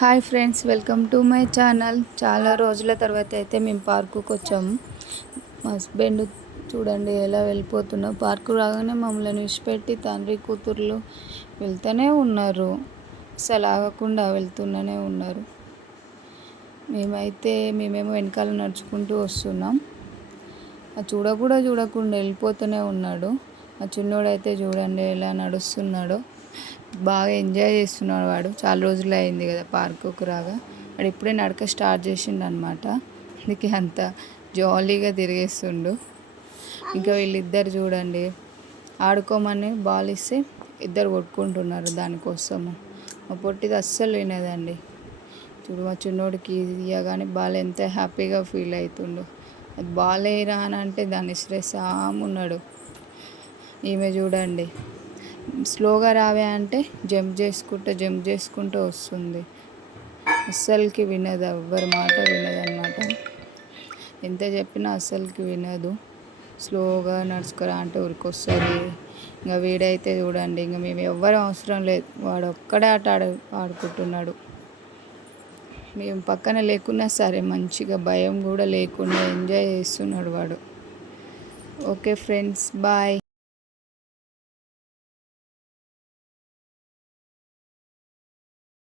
Hi friends, welcome to my channel. చాలా రోజుల తర్వాత అయితే మేము పార్కుకి వచ్చాము. మా హస్బెండ్ చూడండి ఎలా వెళ్ళిపోతున్నా. పార్కు రాగానే మమ్మల్ని విడిచిపెట్టి తండ్రి కూతుర్లు వెళ్తూనే ఉన్నారు. అసలు ఆగకుండా వెళ్తూనే ఉన్నారు. మేమేమో వెనకాల నడుచుకుంటూ వస్తున్నాం. చూడకుండా వెళ్ళిపోతూనే ఉన్నాడు. ఆ చిన్నోడైతే చూడండి ఎలా నడుస్తున్నాడో. బాగా ఎంజాయ్ చేస్తున్నాడు వాడు. చాలా రోజులు అయింది కదా పార్కుకు రాగా. వాడు ఇప్పుడే నడక స్టార్ట్ చేసిండు అనమాట. అందుకే అంత జాలీగా తిరిగేస్తుండు. ఇంకా వీళ్ళిద్దరు చూడండి, ఆడుకోమని బాల్ ఇస్తే ఇద్దరు కొట్టుకుంటున్నారు దానికోసము. మా పొట్టిది అస్సలు వినేదండి. చూడు మా చిన్నోడికి ఇయ్యగానే బాల్ ఎంత హ్యాపీగా ఫీల్ అవుతుండు. అది బాల్ వేయరా అని అంటే దాన్ని ఇసిరేసామున్నాడు. ఈమె చూడండి స్లోగా రావే అంటే జంప్ చేసుకుంటూ వస్తుంది. అస్సలకి వినదు, ఎవ్వరి మాట వినదన్నమాట. ఎంత చెప్పినా అస్సలకి వినదు. స్లోగా నడుచుకురా అంటే ఉరికొస్తుంది. ఇంకా వీడైతే చూడండి, ఇంకా మేము ఎవ్వరు అవసరం లేదు, వాడు ఒక్కడే ఆడుకుంటున్నాడు. మేము పక్కన లేకున్నా సరే మంచిగా భయం కూడా లేకుండా ఎంజాయ్ చేస్తున్నాడు వాడు. Okay friends, bye.